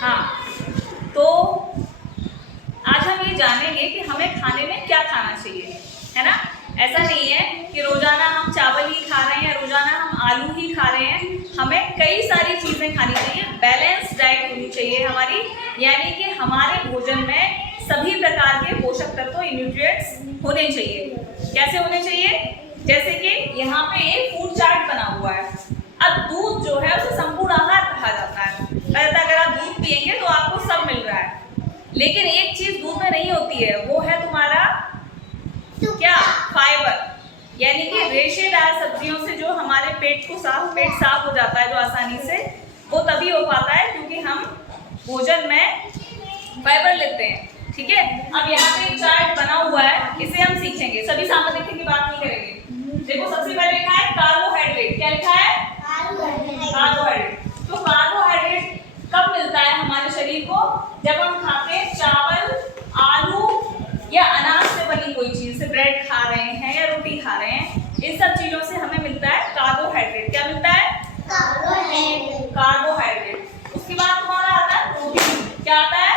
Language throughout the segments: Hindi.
हाँ, तो आज हम ये जानेंगे कि हमें खाने में क्या खाना चाहिए, है ना। ऐसा नहीं है कि रोजाना हम चावल ही खा रहे हैं या रोजाना हम आलू ही खा रहे हैं। हमें कई सारी चीजें खानी चाहिए, बैलेंस डाइट होनी चाहिए हमारी, यानी कि हमारे भोजन में सभी प्रकार के पोषक तत्व न्यूट्रिएंट्स होने चाहिए। कैसे होने चाहिए? जैसे कि यहाँ पे एक फूड चार्ट बना हुआ है। अब दूध जो है उसे संपूर्ण आहार कहा जाता है। अगर आप दूध पिएंगे तो आपको सब मिल रहा है, लेकिन एक चीज दूध में नहीं होती है, वो है तुम्हारा क्या? फाइबर, यानी कि रेशेदार सब्जियों से जो हमारे पेट साफ हो जाता है जो आसानी से, वो तभी हो पाता है क्योंकि हम भोजन में फाइबर लेते हैं। ठीक है, अब यहाँ पे एक चार्ट बना हुआ है, इसे हम सीखेंगे, सभी सामग्री की बात नहीं करेंगे। देखो सबसे पहले लिखा है कार्बोहाइड्रेट। क्या लिखा है? कार्बोहाइड्रेट। तो कार्बोहाइड्रेट कब मिलता है हमारे शरीर को? जब हम खाते हैं चावल, आलू या अनाज से बनी कोई चीज, से ब्रेड खा रहे हैं या रोटी खा रहे हैं, इन सब चीजों से हमें मिलता है कार्बोहाइड्रेट। क्या मिलता है? कार्बोहाइड्रेट। उसके बाद तुम्हारा आता है प्रोटीन। क्या आता है?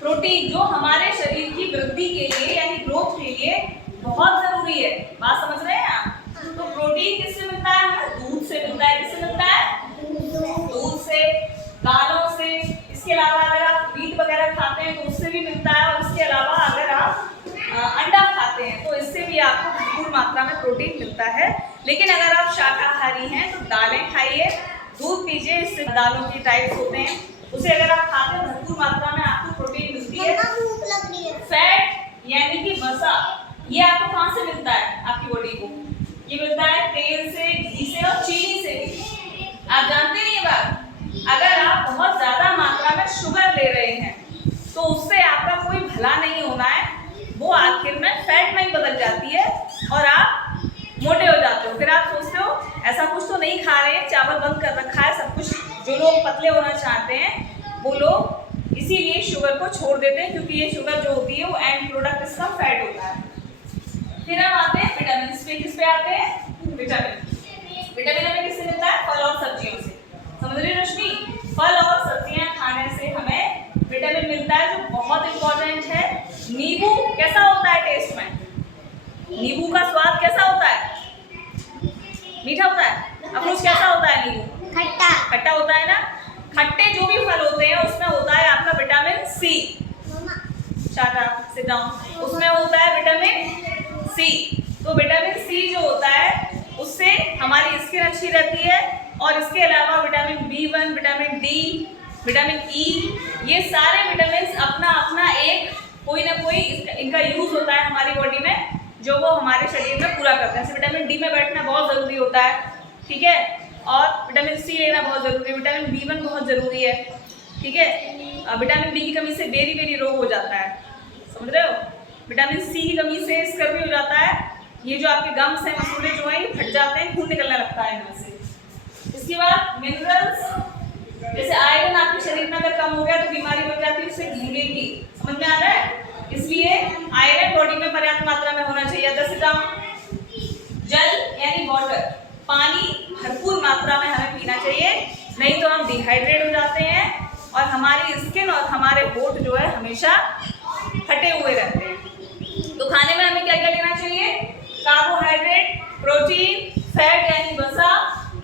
प्रोटीन, जो हमारे शरीर की वृद्धि के लिए यानी ग्रोथ के लिए बहुत जरूरी है। बात समझ रहे हैं आप? तो प्रोटीन किससे मिलता है? हमें दूध से मिलता है। किससे मिलता है? दूध से, दालों से। इसके अलावा अगर आप मीट वगैरह खाते हैं तो उससे भी मिलता है, और इसके अलावा अगर आप अंडा खाते हैं तो इससे भी आपको भरपूर मात्रा में प्रोटीन मिलता है। लेकिन अगर आप शाकाहारी हैं तो दालें खाइए, दूध पीजिए, इससे दालों की टाइप्स होते हैं, उसे अगर आप खाते हैं भरपूर मात्रा में आपको प्रोटीन मिलती है। फैट यानी कि वसा, ये आपको कहाँ से मिलता है? आपकी बॉडी को ये मिलता है तेल से, घी से और चीनी से। आप जानते हैं ये बात? अगर आप बहुत ज्यादा मात्रा में शुगर ले रहे हैं तो उससे आपका कोई भला नहीं होना है, वो आखिर में फैट में ही बदल जाती है और आप मोटे हो जाते हो। फिर आप सोचते हो ऐसा कुछ तो नहीं खा रहे हैं, चावल बंद कर रखा है सब कुछ। जो लोग पतले होना चाहते हैं वो लोग इसीलिए शुगर को छोड़ देते हैं, क्योंकि ये शुगर जो होती है वो एंड प्रोडक्ट इसका फैट होता है। फिर हम आते हैं विटामिन पे। किस पे आते हैं? विटामिन। विटामिन हमें किससे मिलता है? फल और सब्जियों से। समझ रही रश्मि? फल और सब्जियां खाने से हमें विटामिन मिलता है, जो बहुत इंपॉर्टेंट है। नींबू कैसा होता है टेस्ट में? नींबू का स्वाद कैसा होता है? मीठा होता है। अफरोज कैसा होता है नींबू? खट्टा। खट्टा होता है ना। खट्टे जो भी फल होते हैं उसमें होता है आपका विटामिन सी। शाटा सिट डाउन। उसमें होता है विटामिन सी। तो विटामिन सी जो होता है उससे हमारी स्किन अच्छी रहती है, और इसके अलावा vitamin B1, vitamin D, vitamin E, ये सारे विटामिन अपना अपना एक कोई ना कोई इनका यूज होता है हमारी बॉडी में, जो वो हमारे शरीर में पूरा करते हैं। जैसे विटामिन डी में बैठना बहुत जरूरी होता है, ठीक है, और विटामिन सी लेना बहुत जरूरी है, विटामिन B1 बहुत जरूरी है, ठीक है। विटामिन बी की कमी से बेरी रोग हो जाता है, समझ रहे हो? विटामिन सी की कमी से स्कर्वी हो जाता है, ये जो आपके गम्स हैं, मसूड़े जो हैं, ये फट जाते हैं, खून निकलने लगता है इनमें से। इसके बाद मिनरल्स, जैसे आयरन आपके शरीर में अगर कम हो गया तो बीमारी हो जाती है, उससे घिंगेगी। समझ में आ रहा है? इसलिए आयरन बॉडी में पर्याप्त मात्रा में होना चाहिए। जल यानी वाटर, पानी भरपूर मात्रा में हमें पीना चाहिए, नहीं तो हम डिहाइड्रेट हो जाते हैं और हमारी स्किन और हमारे होंठ जो है हमेशा फटे हुए रहते हैं। तो खाने में हमें क्या क्या लेना चाहिए? कार्बोहाइड्रेट, प्रोटीन, फैट यानी वसा,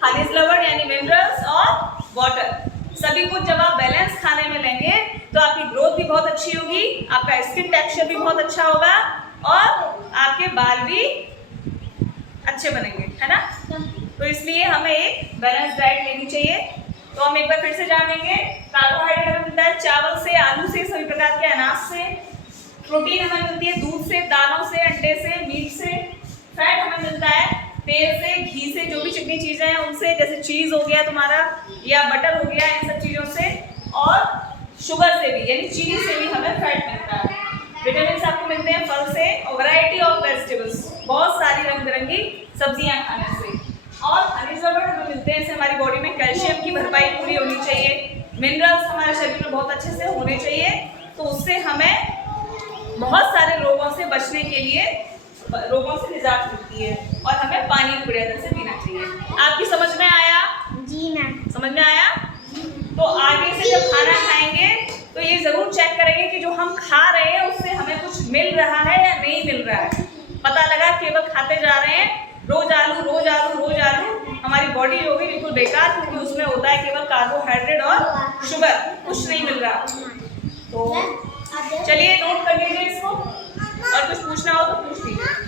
खनिज लवण यानी मिनरल्स और वाटर। सभी कुछ जब आप बैलेंस खाने में लेंगे तो आपकी ग्रोथ भी बहुत अच्छी होगी, आपका स्किन टेक्सचर भी बहुत अच्छा होगा और आपके बाल भी अच्छे बनेंगे, है ना। तो इसलिए हमें एक बैलेंस डाइट लेनी चाहिए। तो हम एक बार फिर से जानेंगे। कार्बोहाइड्रेट हमें मिलता है चावल से, आलू से, सभी प्रकार के अनाज से। प्रोटीन हमें मिलती है दूध से, दालों से, अंडे से, मीट से। फैट हमें मिलता है तेल से, घी से, जो भी चिकनी चीजें हैं उनसे, जैसे चीज हो गया तुम्हारा या बटर हो गया, इन सब चीजों से, और शुगर से भी यानी चीनी से भी हमें फैट मिलता है। विटामिन आपको मिलते हैं फल से और वैरायटी ऑफ वेजिटेबल्स, बहुत सारी रंग बिरंगी सब्जियां खाने से। और खनिज लवण हमें मिलते हैं, जैसे हमारी बॉडी में कैल्शियम की भरपाई पूरी होनी चाहिए, मिनरल्स हमारे शरीर में बहुत अच्छे से होने चाहिए, तो उससे हमें बहुत सारे रोगों से बचने के लिए, रोगों से निजात मिलती है। और हमें पानी पूरी तरह से पीना चाहिए। आपकी समझ में आया? जी मैम। समझ में आया? तो आगे से जब खाना जरूर चेक करेंगे कि जो हम खा रहे हैं उससे हमें कुछ मिल रहा है या नहीं मिल रहा है। पता लगा केवल खाते जा रहे हैं रोज आलू रोज आलू रोज आलू, हमारी बॉडी होगी बिल्कुल बेकार, क्योंकि उसमें होता है केवल कार्बोहाइड्रेट और शुगर, कुछ नहीं मिल रहा। तो चलिए नोट कर लीजिए इसको, और कुछ पूछना हो तो पूछ लीजिए।